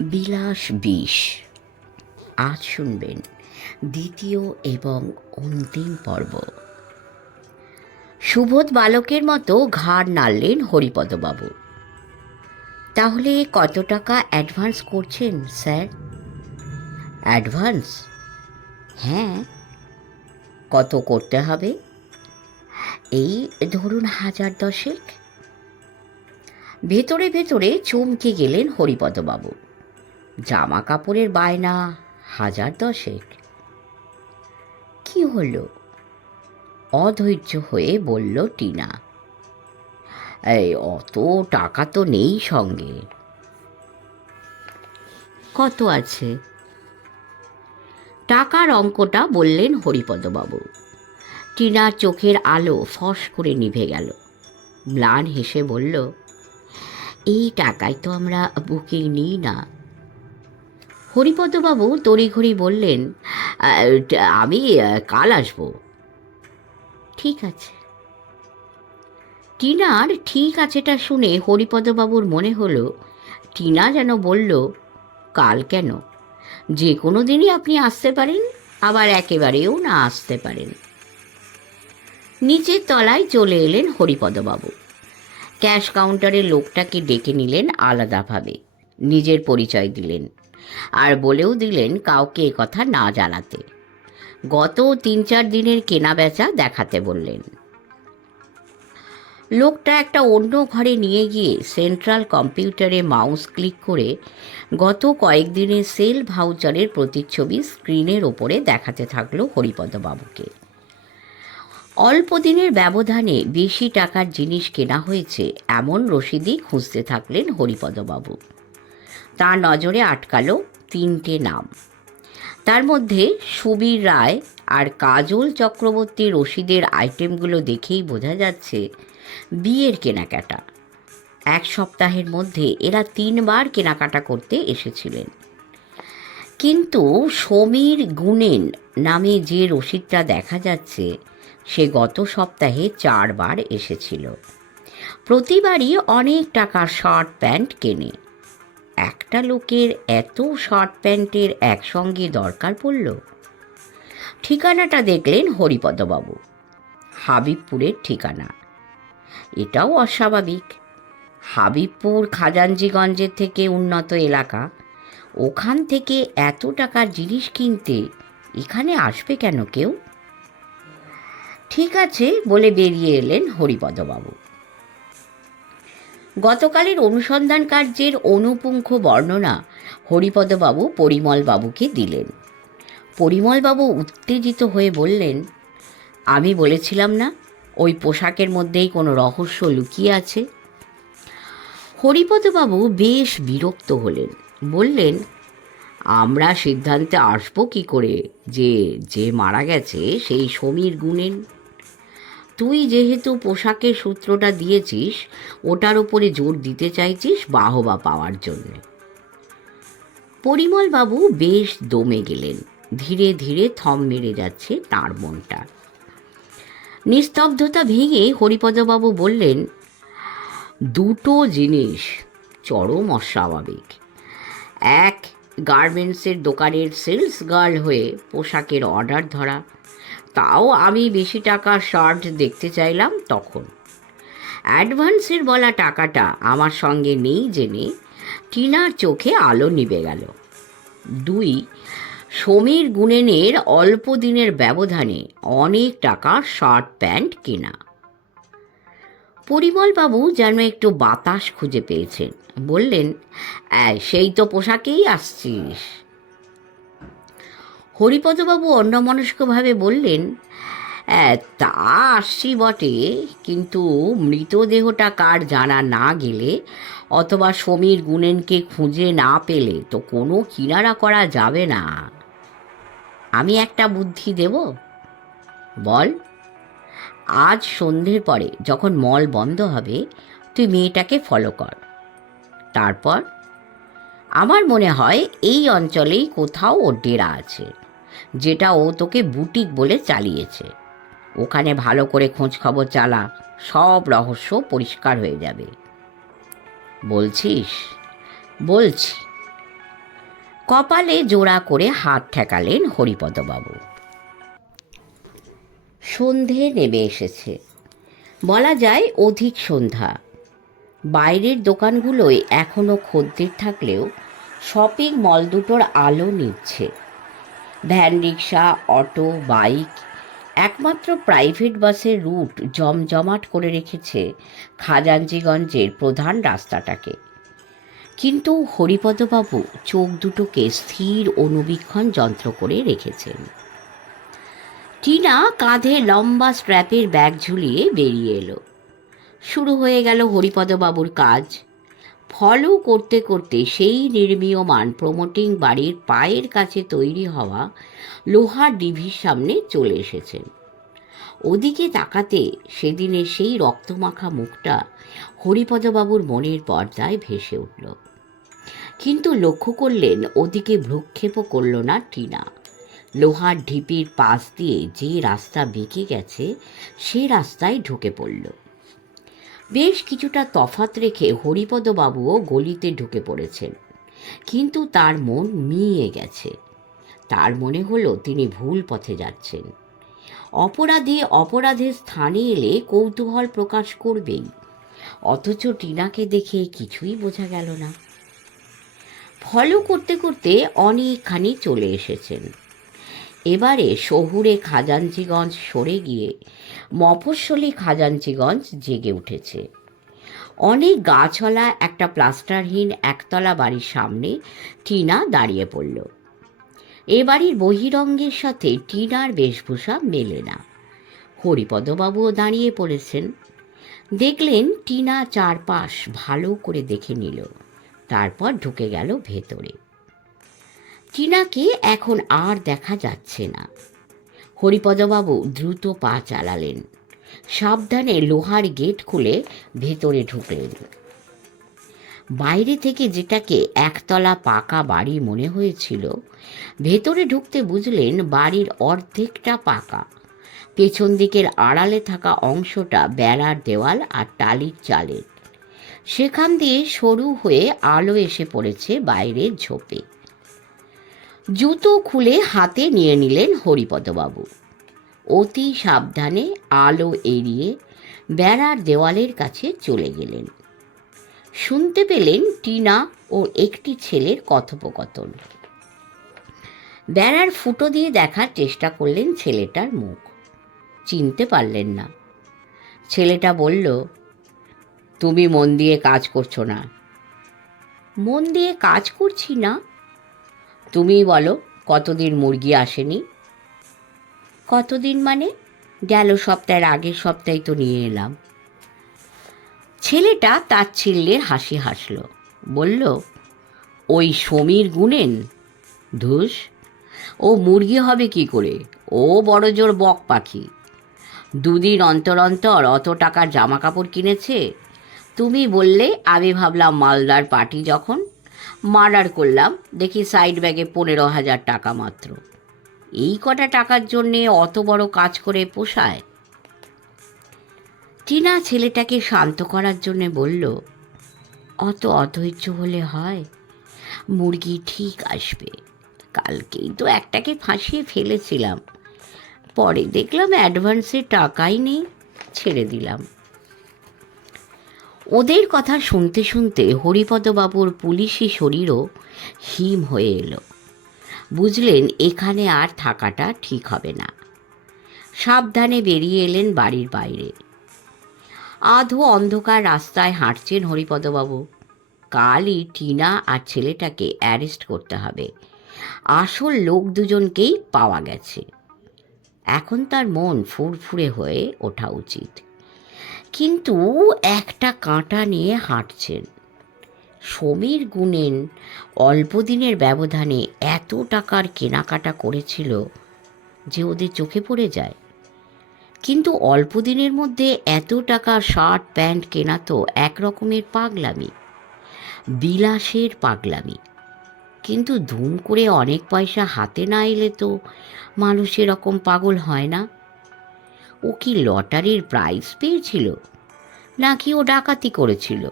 বিলাস বিষ। আজ শুনবেন দ্বিতীয় এবং অন্তিম পর্ব। সুবোধ বালকের মতো ঘাড় নাড়লেন হরিপদবাবু। তাহলে কত টাকা অ্যাডভান্স করছেন, স্যার? অ্যাডভান্স হ্যাঁ। কত করতে হবে? এই ধরুন হাজার দশেক। ভেতরে ভেতরে চমকে গেলেন হরিপদবাবু। জামা কাপড়ের বায়না, হাজার দশেক। কি হলো? অধৈর্য হয়ে বলল টিনা, এই, অত টাকা তো নেই সঙ্গে। কত আছে? টাকার অঙ্কটা বললেন হরিপদবাবু। টিনার চোখের আলো ফস করে নিভে গেল। ম্লান হেসে বলল, এই টাকায় তো আমরা বুকিং নিই না। হরিপদবাবু তড়িঘড়ি বললেন আমি কাল আসব। ঠিক আছে। টিনার ঠিক আছেটা শুনে হরিপদবাবুর মনে হলো টিনা যেন বলল কাল কেন? যে কোনো দিনই আপনি আসতে পারেন আবার একেবারেও না আসতে পারেন। নিচের তলায় চলে এলেন হরিপদবাবু। ক্যাশ কাউন্টারের লোকটাকে ডেকে নিলেন আলাদাভাবে। নিজের পরিচয় দিলেন। আর বলেও দিলেন কাউকে কথা না জানাতে। গত তিন চার দিনের কেনা বেচা দেখাতে বললেন। লোকটা একটা অন্য ঘরে নিয়ে গিয়ে সেন্ট্রাল কম্পিউটারে মাউস ক্লিক করে গত কয়েকদিনের সেল ভাউচারের প্রতিচ্ছবি স্ক্রিনের ওপরে দেখাতে থাকল হরিপদবাবুকে। অল্প দিনের ব্যবধানে বেশি টাকার জিনিস কেনা হয়েছে, এমন রসিদই খুঁজতে থাকলেন হরিপদবাবু। তার নজরে আটকালো তিনটে নাম। তার মধ্যে সুবীর রায় আর কাজল চক্রবর্তী রশিদের আইটেমগুলো দেখেই বোঝা যাচ্ছে বিয়ের কেনাকাটা। এক সপ্তাহের মধ্যে এরা তিনবার কেনাকাটা করতে এসেছিলেন। কিন্তু সমীর গুণেন নামে যে রসিদটা দেখা যাচ্ছে, সে গত সপ্তাহে চারবার এসেছিল। প্রতিবারই অনেক টাকার শার্ট প্যান্ট কেনে। একটা লোকের এত শার্ট প্যান্টের একসঙ্গে দরকার পড়ল। ঠিকানাটা দেখলেন হরিপদবাবু, হাবিবপুরের ঠিকানা। এটাও অস্বাভাবিক। হাবিবপুর খাজাঞ্জিগঞ্জের থেকে উন্নত এলাকা। ওখান থেকে এত টাকার জিনিস কিনতে এখানে আসবে কেন কেউ? ঠিক আছে বলে বেরিয়ে এলেন হরিপদবাবু। গতকালের অনুসন্ধান কার্যের অনুপুঙ্খ বর্ণনা হরিপদবাবু পরিমলবাবুকে দিলেন। পরিমলবাবু উত্তেজিত হয়ে বললেন, আমি বলেছিলাম না, ওই পোশাকের মধ্যেই কোনো রহস্য লুকিয়ে আছে? হরিপদবাবু বেশ বিরক্ত হলেন, বললেন, আমরা সিদ্ধান্তে আসব কি করে? যে যে মারা গেছে সেই সমীর গুণেন। তুই যেহেতু পোশাকের সূত্রটা দিয়েছিস, ওটার উপরে জোর দিতে চাইছিস বাহবা পাওয়ার জন্য। পরিমলবাবু বেশ দমে গেলেন। ধীরে ধীরে থম মেরে যাচ্ছে তার মনটা। নিস্তব্ধতা ভেঙে হরিপদবাবু বললেন, দুটো জিনিস চরম অস্বাভাবিক। এক, গার্মেন্টসের দোকানের সেলস গার্ল হয়ে পোশাকের অর্ডার ধরা। তাও আমি বেশি টাকার শার্ট দেখতে চাইলাম তখন। অ্যাডভান্সের বলা টাকাটা আমার সঙ্গে নেই জেনে টিনার চোখে আলো নিবে গেল। দুই সমীর গুণেনের অল্প দিনের ব্যবধানে অনেক টাকা শার্ট প্যান্ট কেনা। পরিমলবাবু যেন একটু বাতাস খুঁজে পেয়েছেন। বললেন "এই, সেই তো পোশাকেই আসছিস। হরিপদবাবু অন্যমনস্কভাবে বললেন "হ্যাঁ, তা আসছি বটে কিন্তু মৃতদেহটা কার জানা না গেলে? অথবা সমীর গুণেনকে খুঁজে না পেলে তো কোনো কিনারা করা যাবে না। আমি একটা বুদ্ধি দেব? বল। আজ সন্ধ্যের পরে যখন মল বন্ধ হবে তুই মেয়েটাকে ফলো কর। তারপর? আমার মনে হয় এই অঞ্চলেই কোথাও ওর ডেরা আছে। যেটা ও তোকে বুটিক বলে চালিয়েছে। ওখানে ভালো করে খোঁজ খবর চালা, সব রহস্য পরিষ্কার হয়ে যাবে। বলছিস? বলছি। কপালে জোড়া করে হাত ঠেকালেন হরিপদবাবু। সন্ধে নেমে এসেছে। বলা যায় অধিক সন্ধ্যা। বাইরের দোকানগুলোয় এখনও খদ্দের থাকলেও শপিং মল দুটোর আলো নিচ্ছে। ভ্যান রিক্সা, অটো, বাইক, একমাত্র প্রাইভেট বাসের রুট জমজমাট করে রেখেছে খাজাঞ্জিগঞ্জের প্রধান রাস্তাটাকে। কিন্তু হরিপদবাবু চোখ দুটোকে স্থির অনুবীক্ষণ যন্ত্র করে রেখেছেন। টিনা কাঁধে লম্বা স্ট্র্যাপের ব্যাগ ঝুলিয়ে বেরিয়ে এলো। শুরু হয়ে গেল হরিপদবাবুর কাজ। ফলো করতে করতে সেই নির্মীয়মান প্রমোটিং বাড়ির পায়ের কাছে তৈরি হওয়া লোহার ডিভির সামনে চলে এসেছেন ওদিকে তাকাতে সেদিনের সেই রক্তমাখা মুখটা হরিপদবাবুর মনের পর্দায় ভেসে উঠল। কিন্তু লক্ষ্য করলেন ওদিকে ভ্রুক্ষেপও করল না টিনা। লোহার ঢিপির পাশ দিয়ে যে রাস্তা বেঁকে গেছে, সে রাস্তায় ঢুকে পড়ল। বেশ কিছুটা তফাত রেখে হরিপদবাবুও গলিতে ঢুকে পড়েছেন। কিন্তু তার মন মিয়ে গেছে। তার মনে হলো তিনি ভুল পথে যাচ্ছেন। অপরাধী অপরাধের স্থানে এলে কৌতূহল প্রকাশ করবেই। অথচ টিনাকে দেখে কিছুই বোঝা গেল না। ফলো করতে করতে অনেকখানি চলে এসেছেন। এবারে শহুরে খাজাঞ্চিগঞ্জ সরে গিয়ে মফস্বলী খাজাঞ্চিগঞ্জ জেগে উঠেছে। অনেক গাছওয়ালা একটা প্লাস্টারহীন একতলা বাড়ির সামনে টিনা দাঁড়িয়ে পড়ল। এ বাড়ির বহিরঙ্গের সাথে টিনার বেশভূষা মেলে না। হরিপদবাবুও দাঁড়িয়ে পড়েছেন। দেখলেন টিনা চারপাশ ভালো করে দেখে নিল। তারপর ঢুকে গেল ভেতরে। টিনাকে এখন আর দেখা যাচ্ছে না। হরিপদবাবু দ্রুত পা চালালেন। সাবধানে লোহার গেট খুলে ভেতরে ঢুকলেন। বাইরে থেকে যেটাকে একতলা পাকা বাড়ি মনে হয়েছিল, ভেতরে ঢুকতে বুঝলেন বাড়ির অর্ধেকটা পাকা। পেছন দিকের আড়ালে থাকা অংশটা বেড়ার দেওয়াল আর টালির চালের। সেখান দিয়ে সরু হয়ে আলো এসে পড়েছে বাইরের ঝোপে। জুতো খুলে হাতে নিয়ে নিলেন হরিপদবাবু। অতি সাবধানে আলো এড়িয়ে বেড়ার দেওয়ালের কাছে চলে গেলেন। শুনতে পেলেন টিনা ও একটি ছেলের কথোপকথন। বেড়ার ফুটো দিয়ে দেখার চেষ্টা করলেন ছেলেটার মুখ। চিনতে পারলেন না। ছেলেটা বলল, তুমি মন দিয়ে কাজ করছ না? মন দিয়ে কাজ করছি না? তুমি বলো, কতদিন মুরগি আসেনি? কতদিন মানে? গেল সপ্তাহের আগের সপ্তাহে তো নিয়ে এলাম। ছেলেটা তার তাচ্ছিল্যের হাসি হাসল। বলল, ওই সমীর গুনেন? ধুস, ও মুরগি হবে কি করে? ও বড় জোর বক পাখি। দুদিন অন্তর অন্তর অত টাকার জামা কাপড় কিনেছে। তুমি বললে, আমি ভাবলাম মালদার পার্টি যখন মার্ডার করলাম। দেখি সাইড ব্যাগে পনেরো হাজার টাকা মাত্র। এই কটা টাকার জন্যে অত বড় কাজ করে পোষায়? টিনা ছেলেটাকে শান্ত করার জন্যে বলল, অত অধৈর্য হলে হয়? মুরগি ঠিক আসবে। কালকেই তো একটাকে ফাঁসিয়ে ফেলেছিলাম। পরে দেখলাম অ্যাডভান্সে টাকাই নেই, ছেড়ে দিলাম। ওদের কথা শুনতে শুনতে হরিপদবাবুর পুলিশি শরীরও হিম হয়ে এলো। বুঝলেন, এখানে আর থাকাটা ঠিক হবে না। সাবধানে বেরিয়ে এলেন বাড়ির বাইরে। আধো অন্ধকার রাস্তায় হাঁটছেন হরিপদবাবু। কালই টিনা আর ছেলেটাকে অ্যারেস্ট করতে হবে। আসল লোক দুজনকেই পাওয়া গেছে। এখন তার মন ফুরফুরে হয়ে ওঠা উচিত। কিন্তু একটা কাঁটা নিয়ে হাঁটছেন। সমীর গুণেন অল্প দিনের ব্যবধানে এত টাকার কেনাকাটা করেছিল যে ওদের চোখে পড়ে যায়। কিন্তু অল্প দিনের মধ্যে এত টাকা শার্ট, প্যান্ট কেনা তো এক রকমের পাগলামি, বিলাসের পাগলামি। কিন্তু ধুম করে অনেক পয়সা হাতে না এলে তো মানুষ এরকম পাগল হয় না। ও কি লটারির প্রাইজ পেয়েছিল? নাকি ও ডাকাতি করেছিল?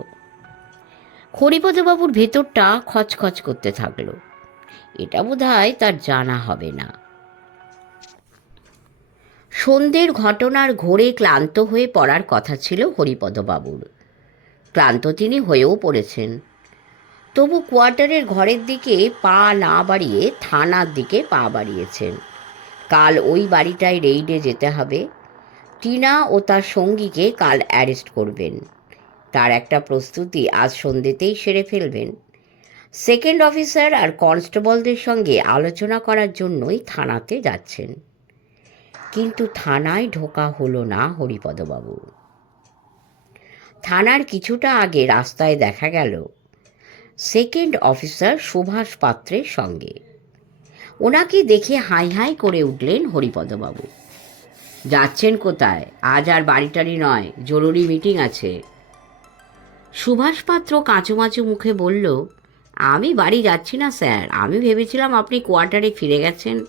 হরিপদবাবুর ভেতরটা খচখচ করতে থাকল। এটা বোধহয় তার জানা হবে না। সন্ধ্যের ঘটনার ঘোরে ক্লান্ত হয়ে পড়ার কথা ছিল হরিপদবাবুর। ক্লান্ত তিনি হয়েও পড়েছেন। তবু কোয়ার্টারের ঘরের দিকে পা না বাড়িয়ে থানার দিকে পা বাড়িয়েছেন। কাল ওই বাড়িটায় রেইডে যেতে হবে। টিনা ও তার সঙ্গীকে কাল অ্যারেস্ট করবেন। তার একটা প্রস্তুতি আজ সন্ধ্যেতেই সেরে ফেলবেন। সেকেন্ড অফিসার আর কনস্টেবলদের সঙ্গে আলোচনা করার জন্যই থানাতে যাচ্ছেন। কিন্তু থানায় ঢোকা হলো না হরিপদবাবু। থানার কিছুটা আগে রাস্তায় দেখা গেল সেকেন্ড অফিসার সুভাষ পাত্রের সঙ্গে। ওনাকে দেখে হাই হাই করে উঠলেন হরিপদবাবু। যাচ্ছেন কোথায়? আজ আর বাড়িটারি নয়, জরুরি মিটিং আছে। সুভাষ পাত্র কাঁচুমাচু মুখে বলল, আমি বাড়ি যাচ্ছি না, স্যার। আমি ভেবেছিলাম আপনি কোয়ার্টারে ফিরে গেছেন।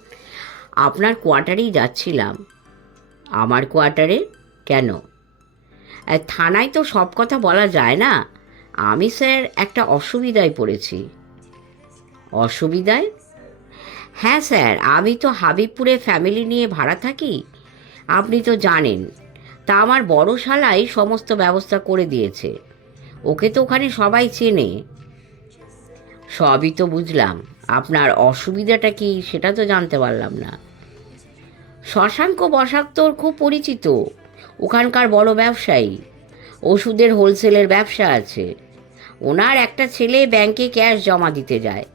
আপনার কোয়ার্টারেই যাচ্ছিলাম। আমার কোয়ার্টারে? কেন? থানায় তো সব কথা বলা যায় না। আমি, স্যার, একটা অসুবিধায় পড়েছি। অসুবিধায়? হ্যাঁ স্যার। আমি তো হাবিবপুরে ফ্যামিলি নিয়ে ভাড়া থাকি। আপনি তো জানেন, তা আমার বড় শালাই সমস্ত ব্যবস্থা করে দিয়েছে। ওকে তো ওখানে সবাই চেনে। সবই তো বুঝলাম। আপনার অসুবিধাটা কি সেটা তো জানতে পারলাম না। শশাঙ্ক বসাক তোর খুব পরিচিত। ওখানকার বড় ব্যবসায়ী। ওষুধের হোলসেলের ব্যবসা আছে। ওনার একটা ছেলে ব্যাংকে ক্যাশ জমা দিতে যায়।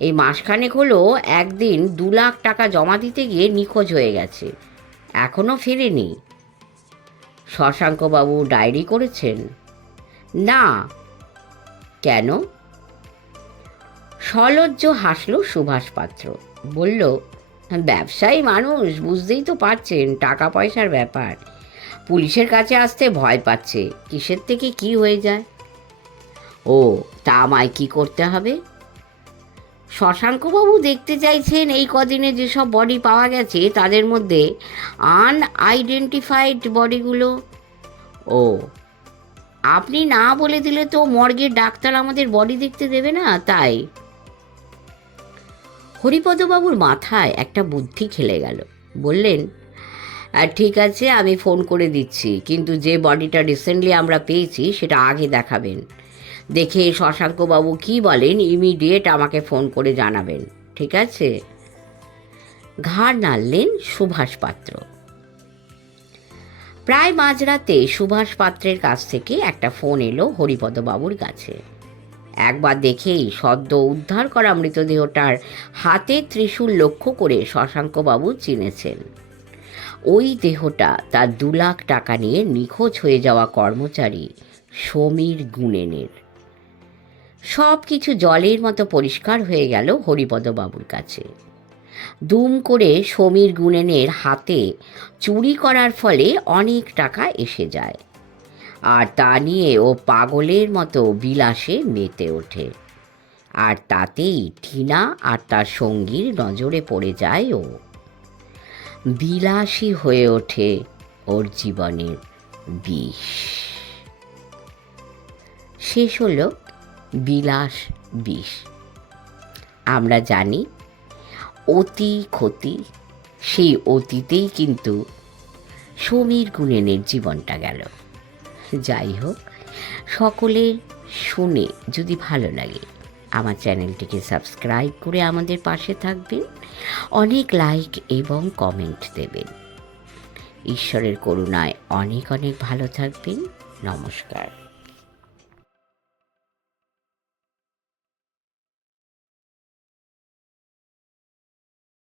এই মাসখানেক হলো একদিন দু লাখ টাকা জমা দিতে গিয়ে নিখোঁজ হয়ে গেছে। এখনও ফেরেনি। শশাঙ্কবাবু ডায়েরি করেছেন। না। কেন? সলজ্জ হাসল সুভাষ পাত্র। বলল, ব্যবসায়ী মানুষ, বুঝতেই তো পারছেন টাকা পয়সার ব্যাপার। পুলিশের কাছে আসতে ভয় পাচ্ছে। কিসের থেকে কি হয়ে যায়? ও, তা আমায় কি করতে হবে? শশাঙ্কবাবু দেখতে চাইছেন এই কদিনে যেসব বডি পাওয়া গেছে, তাদের মধ্যে আনআইডেন্টিফাইড বডিগুলো ও, আপনি না বলে দিলে তো মর্গের ডাক্তার আমাদের বডি দেখতে দেবে না, তাই? হরিপদবাবুর মাথায় একটা বুদ্ধি খেলে গেল। বললেন ঠিক আছে, আমি ফোন করে দিচ্ছি, কিন্তু যে বডিটা রিসেন্টলি আমরা পেয়েছি, সেটা আগে দেখাবেন। দেখে শশাঙ্কবাবু কি বলেন? ইমিডিয়েট আমাকে ফোন করে জানাবেন। ঠিক আছে? ঘাড় নাড়লেন সুভাষ পাত্র। প্রায় মাঝরাতে সুভাষ পাত্রের কাছ থেকে একটা ফোন এলো হরিপদবাবুর কাছে। একবার দেখেই সদ্য উদ্ধার করা মৃতদেহটার হাতে ত্রিশূল লক্ষ্য করে শশাঙ্কবাবু চিনেছেন। ওই দেহটা তার দু লাখ টাকা নিয়ে নিখোঁজ হয়ে যাওয়া কর্মচারী সমীর গুণেনের। সব কিছু জলের মতো পরিষ্কার হয়ে গেল হরিপদবাবুর কাছে। দুম করে সমীর গুণেনের হাতে চুরি করার ফলে অনেক টাকা এসে যায়। আর তা নিয়ে ও পাগলের মতো বিলাসে মেতে ওঠে। আর তাতেই টিনা আর তার সঙ্গীর নজরে পড়ে যায় ও। বিলাসী হয়ে ওঠে ওর জীবনের বিষ। শেষ হলো বিলাস বিষ। আমরা জানি অতি ক্ষতি, সেই অতীতেই কিন্তু সমীর গুণেনের জীবনটা গেল। যাই হোক, সকলে শুনে যদি ভালো লাগে, আমার চ্যানেলটিকে সাবস্ক্রাইব করে আমাদের পাশে থাকবেন। অনেক লাইক এবং কমেন্ট দেবেন। ঈশ্বরের করুণায় অনেক অনেক ভালো থাকবেন। নমস্কার।